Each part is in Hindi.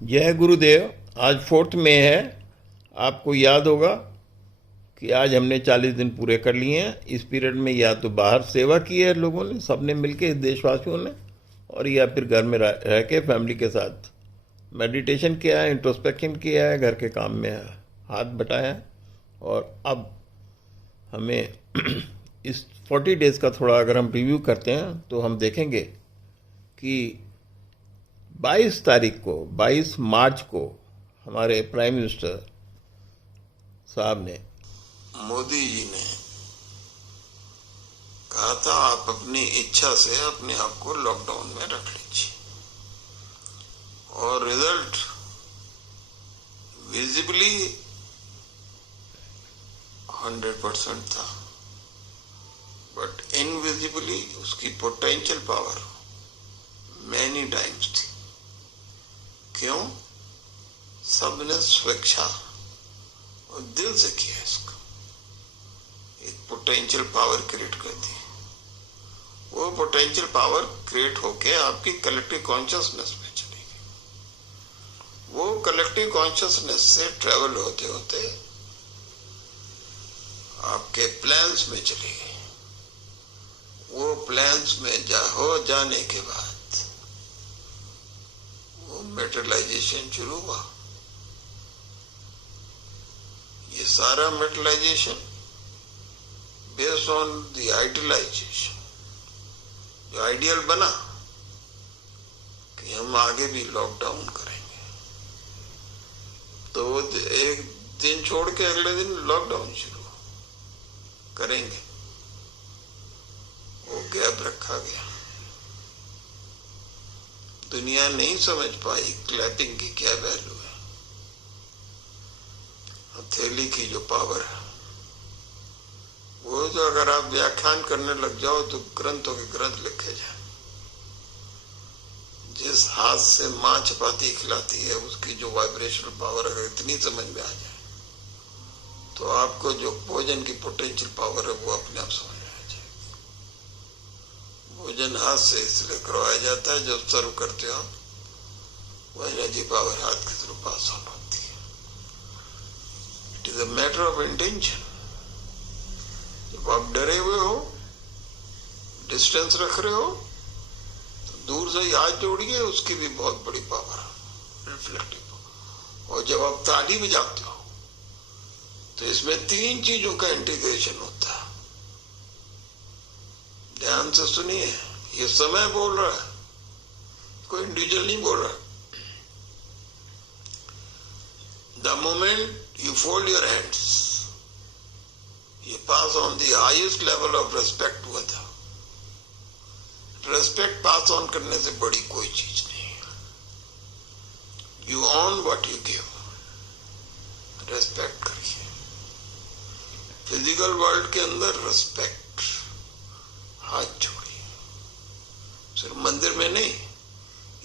जय गुरुदेव। आज 4 मई है। आपको याद होगा कि आज हमने 40 दिन पूरे कर लिए हैं। इस पीरियड में या तो बाहर सेवा की है लोगों ने, सबने मिलके, देशवासियों ने, और या फिर घर में रह के फैमिली के साथ मेडिटेशन किया है, इंट्रोस्पेक्शन किया है, घर के काम में हाथ बटाया है। और अब हमें इस 40 डेज का थोड़ा अगर हम रिव्यू करते हैं तो हम देखेंगे कि 22 तारीख को, 22 मार्च को हमारे प्राइम मिनिस्टर साहब ने, मोदी जी ने कहा था आप अपनी इच्छा से अपने आप को लॉकडाउन में रख लीजिए, और रिजल्ट विजिबली 100% था, बट इनविजिबली उसकी पोटेंशियल पावर मैनी टाइम्स थी। क्यों? सबने स्वेच्छा और दिल से किया इसको, एक पोटेंशियल पावर क्रिएट कर दी। वो पोटेंशियल पावर क्रिएट होके आपकी कलेक्टिव कॉन्शियसनेस में चलेगी। वो कलेक्टिव कॉन्शियसनेस से ट्रेवल होते होते आपके प्लान्स में चलेगी। वो प्लान्स में हो जाने के बाद वो मेटेरियलाइजेशन शुरू हुआ। ये सारा मेटेरियलाइजेशन बेस्ड ऑन द आइडियलाइजेशन, जो आइडियल बना कि हम आगे भी लॉकडाउन करेंगे, तो वो एक दिन छोड़ के अगले दिन लॉकडाउन शुरू करेंगे, वो गैप रखा गया। दुनिया नहीं समझ पाई क्लैपिंग की क्या वैल्यू है, हथेली की जो पावर है। वो जो अगर आप व्याख्यान करने लग जाओ तो ग्रंथों के ग्रंथ लिखे जाए। जिस हाथ से मां चपाती खिलाती है उसकी जो वाइब्रेशनल पावर अगर इतनी समझ में आ जाए तो आपको जो भोजन की पोटेंशियल पावर है वो अपने आप समझ में आ जाएगी। भोजन हाथ से इसलिए करवाया जाता है, जब सर्व करते हो वो एनर्जी पावर हाथ के थ्रू पास ऑन होती है। It is a matter of intention. जब आप डरे हुए हो, डिस्टेंस रख रहे हो, तो दूर से ही हाथ जोड़िए, उसकी भी बहुत बड़ी पावर रिफ्लेक्टिव। और जब आप ताली बजाते हो तो इसमें 3 चीजों का इंटीग्रेशन होता है। ध्यान से सुनिए, ये समय बोल रहा है, कोई इंडिविजुअल नहीं बोल रहा। The moment you fold your hands, you pass on the highest level of respect to other. Respect pass on करने से बड़ी कोई चीज नहीं है। You own what you give. Respect करिए। फिजिकल वर्ल्ड के अंदर respect, हाथ जोड़िए। सिर्फ मंदिर में नहीं,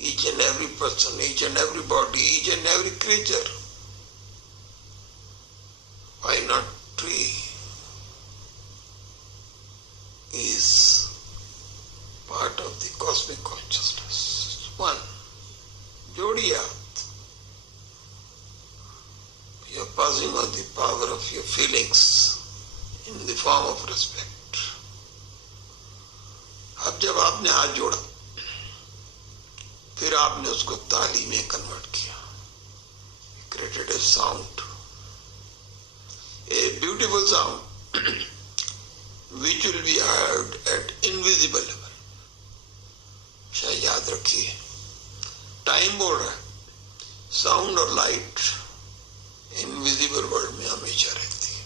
each and every person, each and every body, each and every creature. Why not tree? Is part of the cosmic consciousness. One, जोड़िए हाथ। You're passing on the power of your feelings in the form of respect. अब जब आपने हाथ जोड़ा, फिर आपने उसको ताली में कन्वर्ट किया, created a sound, a beautiful sound which will be heard at invisible level. शायद याद रखिए, टाइम बोल रहा है, साउंड और लाइट इनविजिबल वर्ल्ड में हमेशा रहती है।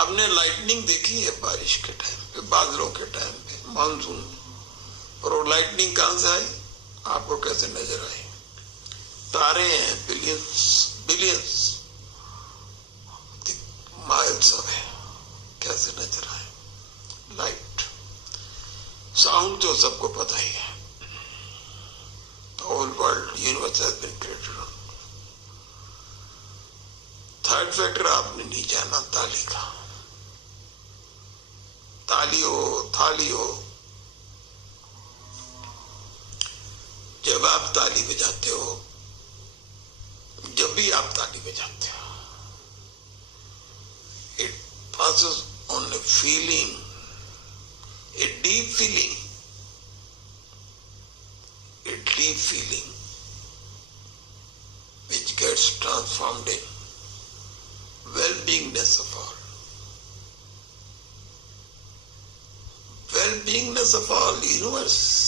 आपने लाइटनिंग देखी है बारिश के टाइम पे, बादलों के टाइम पे, मानसून में, और वो लाइटनिंग कहां से आई, आपको कैसे नजर आई? तारे हैं बिलियंस बिलियंस माइल्स अवे, कैसे नजर आए? लाइट। साउंड तो सबको पता ही है, whole world universe has been created. Third factor आपने नहीं जाना, ताली का। ताली हो, थाली हो, जब आप ताली बजाते हो आप ताली बजाते हो. It passes on a feeling, a deep feeling, which gets transformed in well-beingness of all. Well-beingness of all, universe.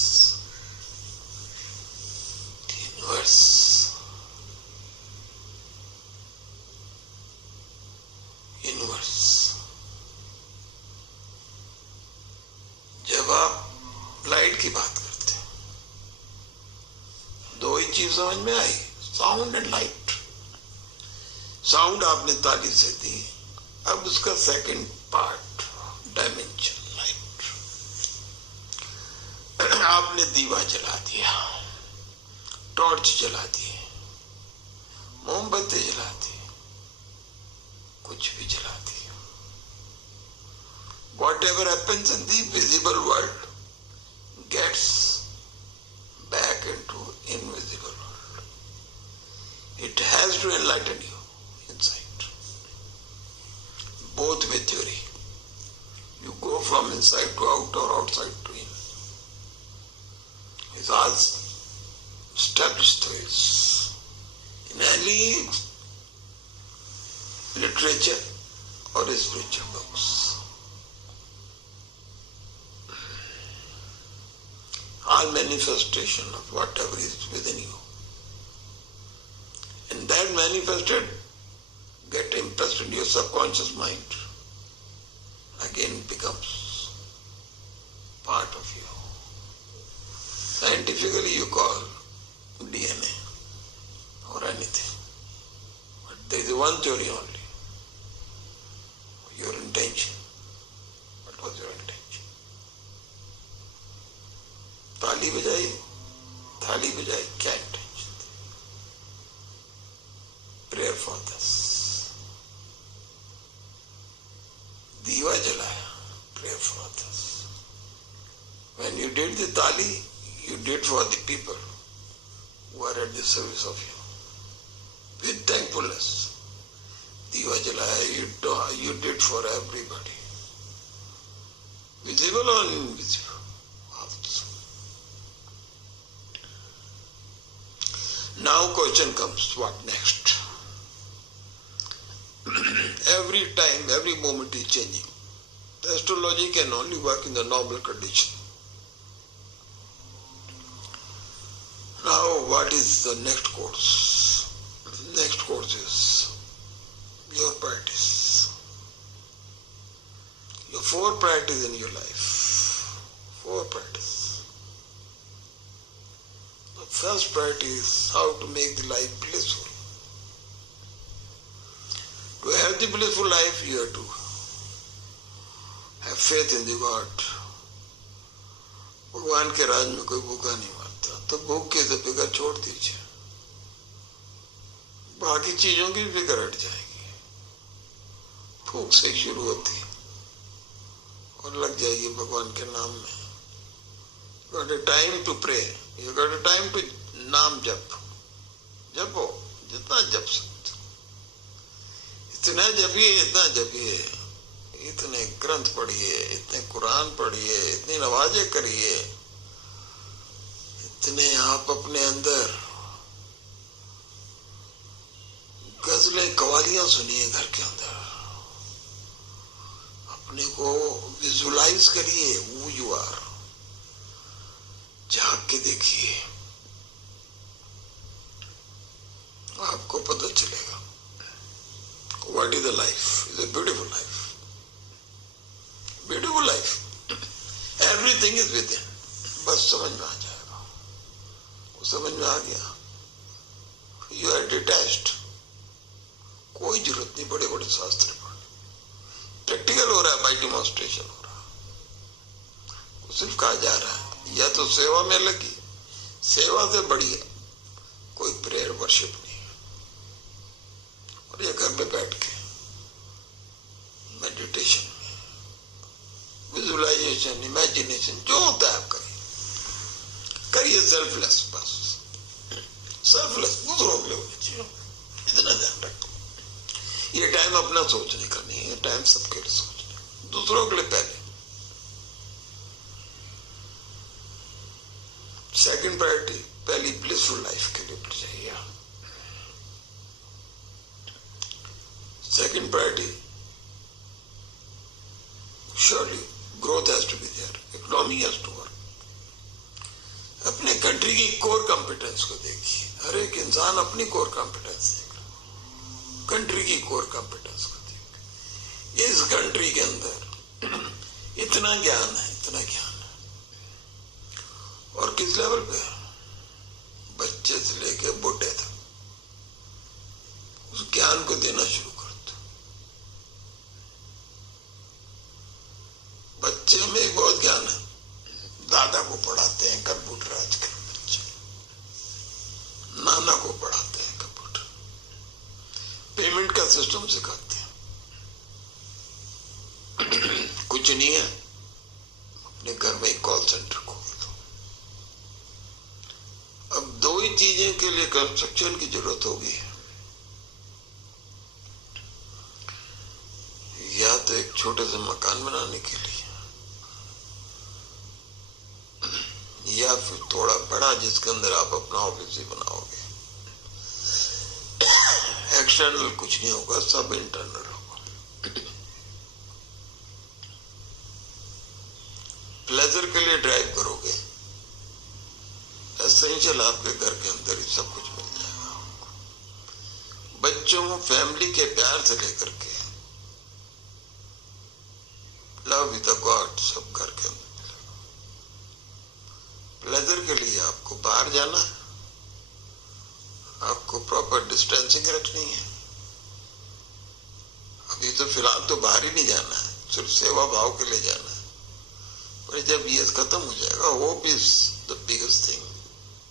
जब आप लाइट की बात करते हैं, दो ही चीज समझ में आई, साउंड एंड लाइट. साउंड आपने ताली से दी, अब उसका सेकंड पार्ट, डायमेंशन, लाइट. आपने दीवा जला दिया, टॉर्च जला दी, मोमबत्ती जला दी, कुछ भी जला दी. Whatever happens in the visible world gets back into invisible world. It has to enlighten you inside. Both way theory. You go from inside to out or outside to in. It's all established theories. In any literature or spiritual books. All manifestation of whatever is within you. And that manifested get impressed in your subconscious mind. Again becomes part of you. Scientifically you call DNA or anything. But there is one theory only. Your intention. What was your intention? ताली बजाई, क्या इंटेंशन थी? Prayer for this. दीवा जलाया, prayer for this. When you did the tali, you did for the people who are at the service of you. With thankfulness. Dīva jalaya, you did for everybody. Visible or invisible? Now question comes, what next? Every time, every moment is changing. The astrology can only work in the normal condition. Now what is the next course? Next course is your practice. Your 4 practices in your life. 4 practices. First practice is how to make the life blissful. To have the blissful life, you have to have faith in the God. भगवान के राज में कोई भूखा नहीं मरता, तो भूख की तो फिक्र छोड़ दीजिए, बाकी चीजों की फिक्र हट जाएगी. भूख से शुरू होती और लग जाएगी भगवान के नाम में. Got a time to pray. You got a time to नाम जपो जितना जप सकते. इतना जपिए, इतने ग्रंथ पढ़िए, इतने कुरान पढ़िए, इतनी नमाजें करिए, इतने आप अपने अंदर गजलें कवालियां सुनिए घर के अंदर. अपने को विजुलाइज करिए, who you are. झांक के देखिए, आपको पता चलेगा. What is the life? It's a beautiful life. Beautiful life. Everything is within. बस समझ में आ जाएगा. वो समझ में आ गया. You are detached. कोई जरूरत नहीं बड़े बड़े शास्त्र पढ़ने. प्रैक्टिकल हो रहा है, बाय डिमॉन्स्ट्रेशन हो रहा है. वो सिर्फ कहा जा रहा है या तो सेवा में लगी, सेवा से बढ़िया कोई प्रेयर वर्शिप नहीं. और ये घर में बैठ के मेडिटेशन में, विजुअलाइजेशन, इमेजिनेशन, जो होता है आप करिए सेल्फलेस. बस सेल्फलेस, दूसरों के लिए होना चाहिए. इतना ये टाइम अपना सोचने का नहीं है, टाइम सबके लिए सोचने, दूसरों के लिए पहले। सेकंड प्रायोरिटी, पहली ब्लिसफुल लाइफ के लिए चाहिए। Second priority, surely growth has to be there, economy has to work। अपने कंट्री की कोर कॉम्पिटेंस को देखिए, हर एक इंसान अपनी कोर कॉम्पिटेंस देख रहा, कंट्री की कोर कॉम्पिटेंस को देखिए। इस कंट्री के अंदर इतना ज्ञान है, इतना ज्ञान है, और किस लेवल पे है? बच्चे से लेके बुढ़े तक उस ज्ञान को देना शुरू कर दो। बच्चे में एक बहुत ज्ञान है, दादा को पढ़ाते हैं कंप्यूटर, आजकल बच्चे नाना को पढ़ाते हैं कंप्यूटर, पेमेंट का सिस्टम सिखाते हैं। कुछ नहीं है, अपने घर में एक कॉल सेंटर खोल दो। अब दो ही चीजें के लिए कंस्ट्रक्शन की जरूरत होगी, या तो एक छोटे से मकान बनाने के लिए, या फिर थोड़ा बड़ा जिसके अंदर आप अपना ऑफिस ही बनाओगे। एक्सटर्नल कुछ नहीं होगा, सब इंटरनल होगा। प्लेजर के लिए ड्राइव करोगे, एसेंशियल आपके घर के अंदर ही सब कुछ मिल जाएगा। बच्चों, फैमिली के प्यार से लेकर के लव विद गॉड, सब घर के अंदर। प्लेजर के लिए आपको बाहर जाना है, आपको प्रॉपर डिस्टेंसिंग रखनी है। अभी तो फिलहाल तो बाहर ही नहीं जाना है, सिर्फ सेवा भाव के लिए जाना है। पर जब ये खत्म हो जाएगा, hope is the biggest thing,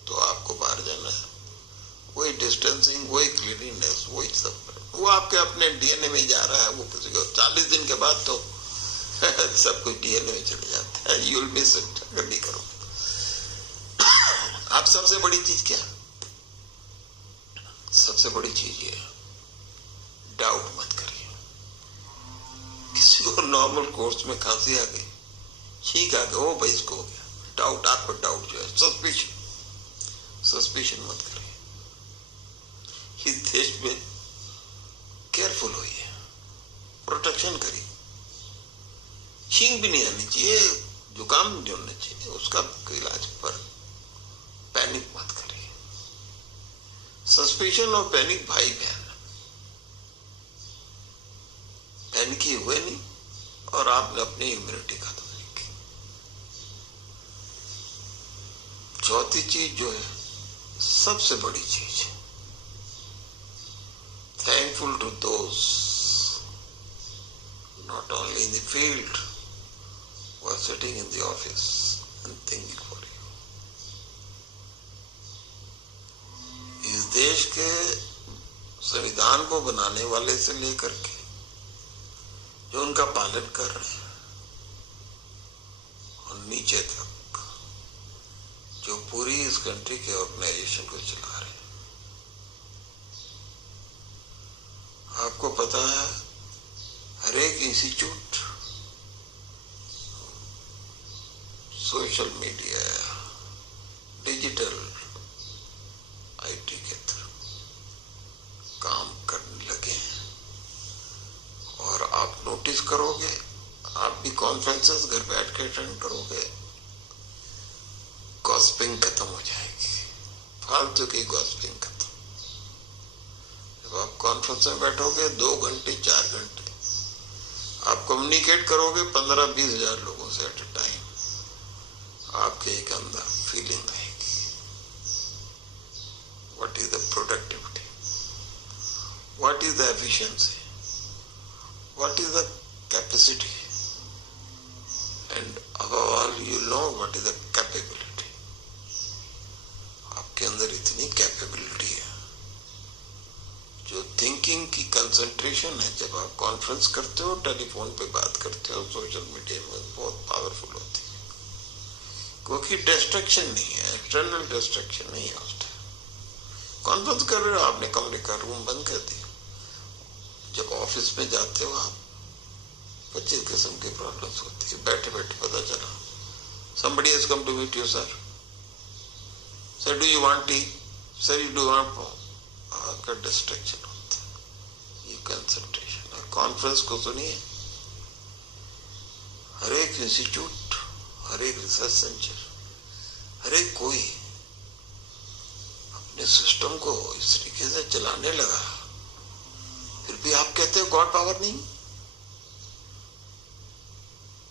तो आपको बाहर जाना है। वही डिस्टेंसिंग, वही क्लीनिनेस, वही सब, वो आपके अपने डीएनए में जा रहा है। वो किसी को 40 दिन के बाद तो सब कुछ डीएनए में चले जाता है। यू विल मिस इट अगर नहीं करो। आप सबसे बड़ी चीज क्या? सबसे बड़ी चीज ये, डाउट मत करिए। किसी को नॉर्मल कोर्स में खांसी आ गई, छींक आ गया, ओ भाई इसको हो गया, डाउट, आपको डाउट जो है, सस्पिशन मत करिए। इस देश में केयरफुल होइए, प्रोटेक्शन करिए। छींक भी नहीं आनी चाहिए, जुकाम नहीं होना चाहिए, उसका इलाज पर पैनिक मत करिए। सस्पिशन और पैनिक भाई बहन, पैनिक ही हुए नहीं और आपने अपनी इम्यूनिटी खत्म नहीं की। चौथी चीज जो है सबसे बड़ी चीज, thankful to those not only in the field who are sitting in the office and thinking for you। इस देश के संविधान को बनाने वाले से लेकर के जो उनका पालन कर रहे हैं और नीचे तक जो पूरी इस कंट्री के ऑर्गेनाइजेशन को चला रहे हैं। आपको पता है, हर एक institute social media, digital, IT के थ्रू काम करने लगे हैं। और आप नोटिस करोगे, आप भी कॉन्फ्रेंसेस घर बैठ के अटेंड करोगे, गॉसिपिंग खत्म हो जाएगी, फालतू की गॉसिपिंग खत्म। जब आप कॉन्फ्रेंस में बैठोगे 2 घंटे 4 घंटे आप कम्युनिकेट करोगे 15-20 हजार लोगों से एट ए टाइम। आपके एक अंदर फीलिंग रहेगी, what is the productivity, what is the efficiency, what is the capacity, and above all you know what is the capability. आपके अंदर इतनी कैपेबिलिटी है, जो थिंकिंग की कंसंट्रेशन है। जब आप कॉन्फ्रेंस करते हो, टेलीफोन पे बात करते हो, सोशल मीडिया में, बहुत पावरफुल होती है, क्योंकि डिस्ट्रैक्शन नहीं है, एक्सटर्नल डिस्ट्रैक्शन नहीं है। उस टाइम कॉन्फ्रेंस कर रहे हो, आपने कमरे का रूम बंद कर दिया, जब ऑफिस में जाते हो आप 25 किस्म की प्रॉब्लम्स होती है। बैठे बैठे पता चला somebody has come to meet you, sir. Sir, do you want tea? Sir, you do want आपका डिस्ट्रैक्शन होता है, ये कंसंट्रेशन। और कॉन्फ्रेंस को सुनिए, हर एक इंस्टीट्यूट, हर एक रिसर्च सेंटर, हर एक कोई अपने सिस्टम को इस तरीके से चलाने लगा, फिर भी आप कहते हो गॉड पावर नहीं।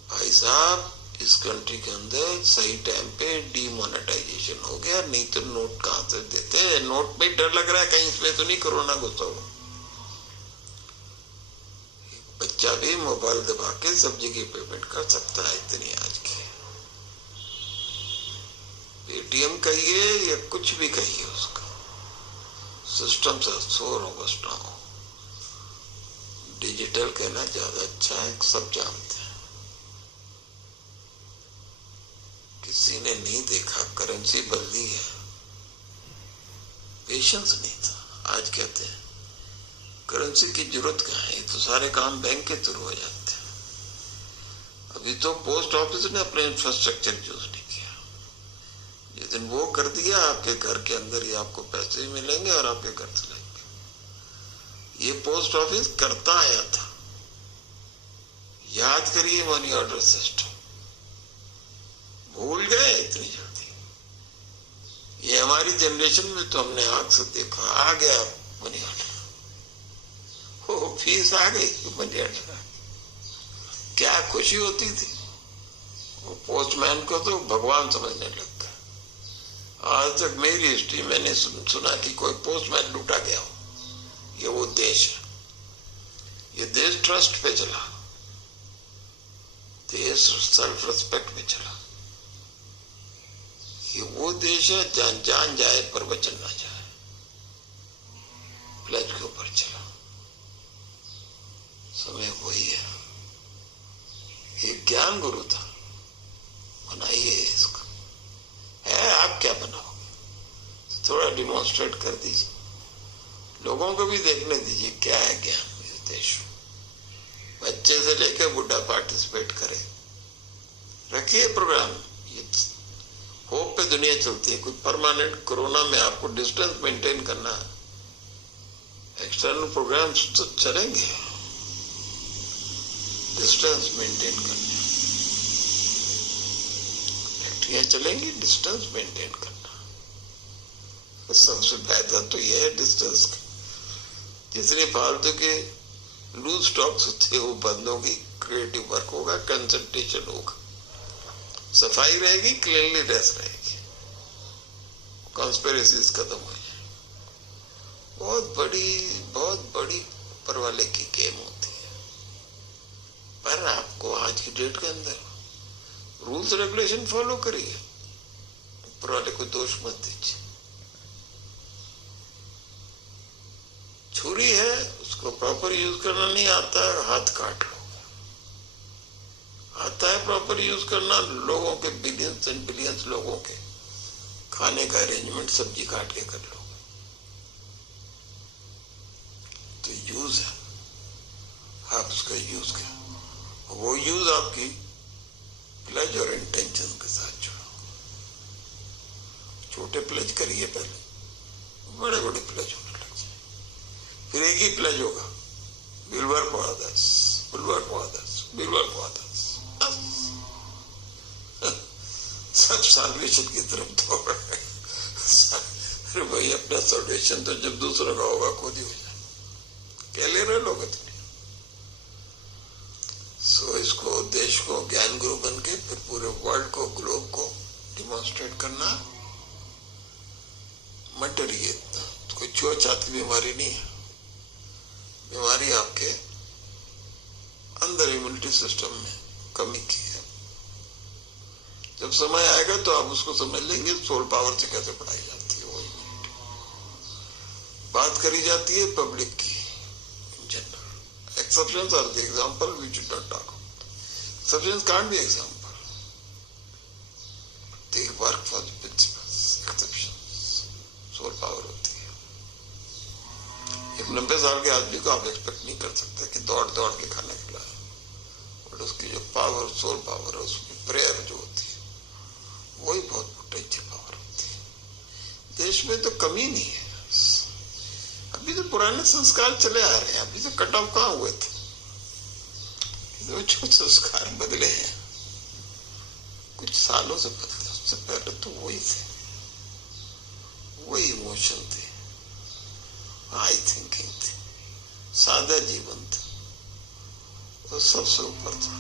भाई साहब, इस कंट्री के अंदर सही टाइम पे डीमोनेटाइजेशन हो गया, नहीं तो नोट कहां से देते हैं? नोट में डर लग रहा है कहीं इसमें तो नहीं कोरोना घुसा हो। बच्चा भी मोबाइल दबा के सब्जी की पेमेंट कर सकता है, इतनी आज की। पेटीएम कहिए या कुछ भी कहिए, उसका सिस्टम से सो रोबस्ट ना हो। डिजिटल कहना ज्यादा अच्छा है, सब जानते हैं। किसी ने नहीं देखा, करेंसी बदली है, पेशेंस नहीं था। आज कहते हैं करेंसी की जरूरत कहाँ है, तो सारे काम बैंक के थ्रू हो जाते हैं। अभी तो पोस्ट ऑफिस ने अपने इंफ्रास्ट्रक्चर यूज नहीं किया। जिस दिन वो कर दिया, आपके घर के अंदर ही आपको पैसे भी मिलेंगे और आपके घर से लेंगे। ये पोस्ट ऑफिस करता आया था। याद करिए मनी ऑर्डर सिस्टम, भूल गए इतनी जल्दी। ये हमारी जनरेशन में तो हमने आंख से देखा, आ गया मनी ऑर्डर, वो फीस आ गई मनी ऑर्डर। क्या खुशी होती थी, वो पोस्टमैन को तो भगवान समझने लग गया। आज तक मेरी हिस्ट्री मैंने सुना कि कोई पोस्टमैन लूटा गया हो। ये वो देश है, ये देश ट्रस्ट पे चला, देश सेल्फ रिस्पेक्ट पे चला। ये वो देश है जहां जान जाए पर वचन ना जाए, प्लेज के ऊपर चला। समय वही है। एक ज्ञान गुरु था, बनाइए इसको। है आप क्या बनाओगे, थोड़ा डिमॉन्स्ट्रेट कर दीजिए, लोगों को भी देखने दीजिए क्या है ज्ञान इस देश में। बच्चे से लेकर बुढ़ा पार्टिसिपेट करे, रखिए प्रोग्राम। ये होप पे दुनिया चलती है। कोई परमानेंट कोरोना में आपको डिस्टेंस मेंटेन करना है, एक्सटर्नल प्रोग्राम्स तो चलेंगे, डिस्टेंस मेंटेन करना, फैक्ट्रियां चलेंगी, डिस्टेंस मेंटेन करना। सबसे बेहतर तो यह है डिस्टेंस का। जितने फालतू के लूज स्टॉक्स होते हैं वो बंद होगी, क्रिएटिव वर्क होगा, कंसंट्रेशन होगा, सफाई रहेगी, क्लीनलीनेस रहेगी, कॉन्स्पिरेसीज खत्म हो जाए। बहुत बड़ी ऊपर वाले की गेम होती है। पर आपको आज की डेट के अंदर रूल्स रेगुलेशन फॉलो करिए, ऊपर वाले को दोष मत दीजिए। छुरी है, उसको प्रॉपर यूज करना नहीं आता है, हाथ काट लो। आता है प्रॉपर यूज करना, लोगों के बिलियंस एंड बिलियंस लोगों के खाने का अरेंजमेंट सब्जी काट के कर लो, तो यूज है, आप उसका यूज करें। वो यूज आपकी प्लेज और इंटेंशन के साथ जुड़ो। छोटे प्लेज करिए, पहले बड़े बड़े प्लेज होने लग जाए, फिर एक ही प्लेज होगा, will work for others, will work for others, will work for others. सब सॉल्वेशन की तरफ दौड़ रहे। अरे भाई, अपना सॉल्वेशन तो जब दूसरों का होगा खुद ही हो जाए, क्या ले रहे लोग इतने। सो इसको, देश को ज्ञान गुरु बन के फिर पूरे वर्ल्ड को, ग्लोब को डिमॉन्स्ट्रेट करना। मत डरिए इतना, तो कोई छुआछूत की बीमारी नहीं है। बीमारी आपके अंदर इम्यूनिटी सिस्टम में कमी की है। जब समय आएगा तो आप उसको समझ लेंगे, सोल पावर से कैसे पढ़ाई जाती है। वही बात करी जाती है पब्लिक की in general. Exceptions are the example we should not talk about. Exceptions can't be example, they work for the principles. Exceptions soul power होती है। एक 90 साल के आदमी को आप एक्सपेक्ट नहीं कर सकते कि दौड़ दौड़ के खाना खिलाए, बट उसकी जो पावर, सोल पावर है, उसकी प्रेयर जो होती है, वही बहुत पोटेंशियल पावर होती है। देश में तो कमी नहीं है, अभी तो पुराने संस्कार चले आ रहे हैं, अभी तो कट ऑफ कहाँ हुए थे, जो संस्कार बदले हैं कुछ सालों से बदले, उससे पहले तो वही थे, वही इमोशन थे, हाई थिंकिंग थी, सादा जीवन था, वो सबसे ऊपर था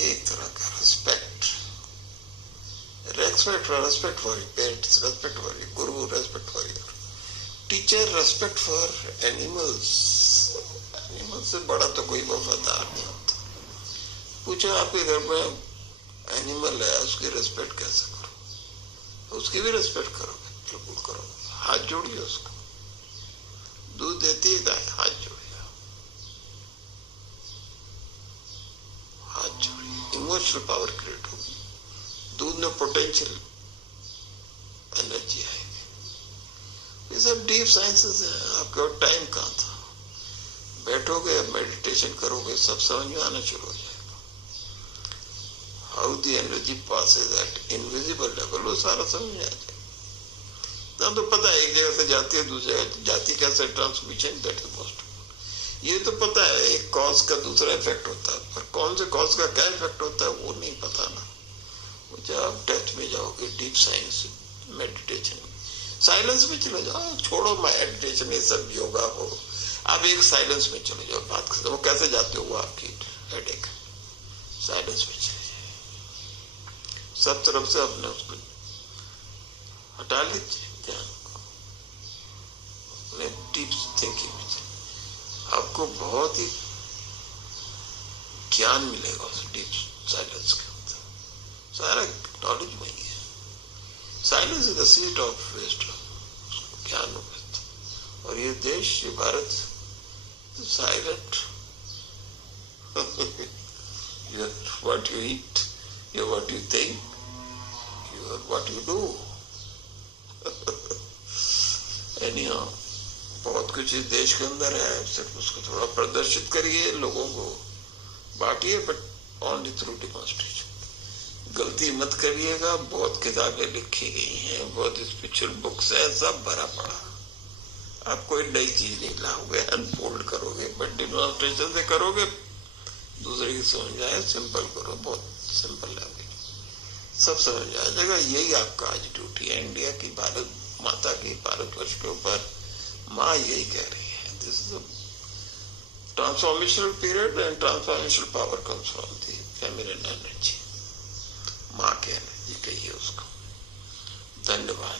एक तरह का respect for your parents, respect for your guru, respect for your teacher, respect for animals. Animal से बड़ा तो कोई वफादार नहीं होता। पूछो आपके घर में एनिमल है, उसकी रेस्पेक्ट कैसे करो? उसकी भी रेस्पेक्ट करोगे, बिल्कुल करोगे, हाथ जोड़िए उसको, दूध देती है गाय, हाथ जोड़िए, हाथ जोड़िए, इमोशनल पावर क्रिएट होगी, दूध में पोटेंशियल एनर्जी आएगी। ये सब डीप साइंसेस है, आपका टाइम कहाँ था? बैठोगे, मेडिटेशन करोगे, सब समझ में आना शुरू हो जाएगा। How the energy passes at invisible level, वो सारा समझ में आ जाएगा। ना तो पता है एक जगह से जाती है दूसरी जगह जाती, कैसे ट्रांसमिशन, दैट इज मोस्ट। ये तो पता है एक कॉज का दूसरा इफेक्ट होता है, पर कौन से कॉज का क्या इफेक्ट होता है वो नहीं पता ना। वो जब आप डेप्थ में जाओगे, डीप साइंस, मेडिटेशन, साइलेंस में चले जाओ, छोड़ो मेडिटेशन, ये सब योगा हो, आप एक साइलेंस में चले जाओ, बात करते हो, कैसे जाते हो वो आपकी हेडेक, साइलेंस में चले जाए, सब तरफ से अपने उसको हटा लीजिए, ध्यान को अपने डीप थिंकिंग में चले, आपको बहुत ही ज्ञान मिलेगा उस डीप साइलेंस के अंदर, सारा नॉलेज वही है। Silence is the seat of wisdom, ज्ञान हो। और ये देश, ये Bharat silent, you're what you eat, you're what you think, you're what you do. Anyhow, बहुत कुछ इस देश के अंदर है, सिर्फ उसको थोड़ा प्रदर्शित करिए, लोगों को बांटिए, बट ओनली थ्रू डिमॉन्स्ट्रेशन। गलती मत करिएगा, बहुत किताबें लिखी गई हैं, बहुत स्पिरिचुअल बुक्स है, सब भरा पड़ा, आप कोई नई चीज नहीं लाओगे, अनफोल्ड करोगे, बट डिमॉन्स्ट्रेशन से करोगे, दूसरे की समझ में आए, सिंपल करो, बहुत सिंपल लैंग्वेज, सब समझ आ जाएगा। यही आपका आज ड्यूटी है, इंडिया की, भारत माता की, भारतवर्ष के ऊपर माँ यही कह रही है, this is transformational period and transformational power comes from the feminine energy, माँ की एनर्जी कहिए उसको। धन्यवाद।